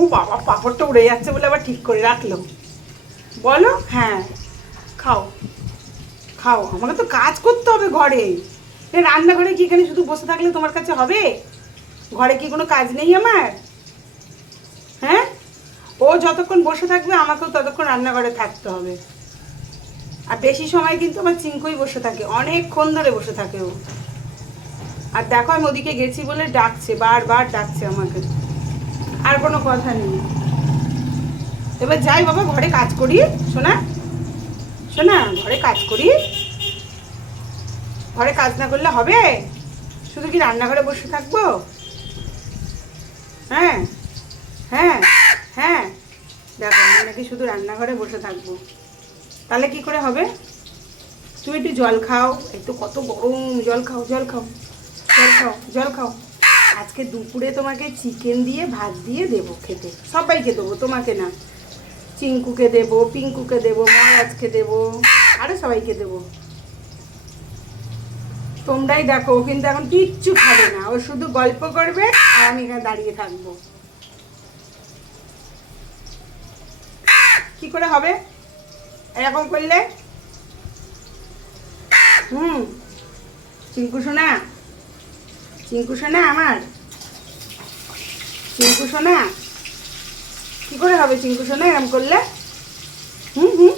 ও বাবা, পাঁপড়টা উড়ে যাচ্ছে বলে আবার ঠিক করে রাখলো। বলো হ্যাঁ, খাও খাও, আমাকে তো কাজ করতে হবে ঘরে। রান্নাঘরে কি এখানে শুধু বসে থাকলে তোমার কাছে হবে? ঘরে কি কোনো কাজ নেই আমার? হ্যাঁ, ও যতক্ষণ বসে থাকবে আমাকেও ততক্ষণ রান্নাঘরে থাকতে হবে। আর বেশি সময় কিন্তু আমার চিঙ্কুই বসে থাকে, অনেকক্ষণ ধরে বসে থাকে ও। আর দেখো আমি ওদিকে গেছি বলে ডাকছে, বারবার ডাকছে আমাকে। আর কোনো কথা নেই। এবার যাই বাবা, ঘরে কাজ করি। শোনা শোনা, ঘরে কাজ করি। ঘরে কাজ না করলে হবে? শুধু কি রান্নাঘরে বসে থাকবো? হ্যাঁ হ্যাঁ হ্যাঁ, দেখো আমি নাকি শুধু রান্নাঘরে বসে থাকবো, তাহলে কি করে হবে? তুমি একটু জল খাও, একটু কত গরম, জল খাও জল খাও জল খাও জল খাও। আজকে দুপুরে তোমাকে চিকেন দিয়ে ভাত দিয়ে দেবো খেতে, সবাইকে দেবো, তোমাকে না। চিঙ্কুকে দেবো, পিঙ্কুকে দেবো, মহারাজকে দেবো, আরও সবাইকে দেবো। তোমরাই দেখো, ও কিন্তু এখন কিচ্ছু খাবে না, ও শুধু গল্প করবে আর আমি এখানে দাঁড়িয়ে থাকবো। কি করে হবে এরকম করলে? চিঙ্কু সোনা, চিঙ্কু সোনা আমার, চিঙ্কু সোনা, কি করে হবে চিঙ্কু সোনা এরকম করলে? হুম হুম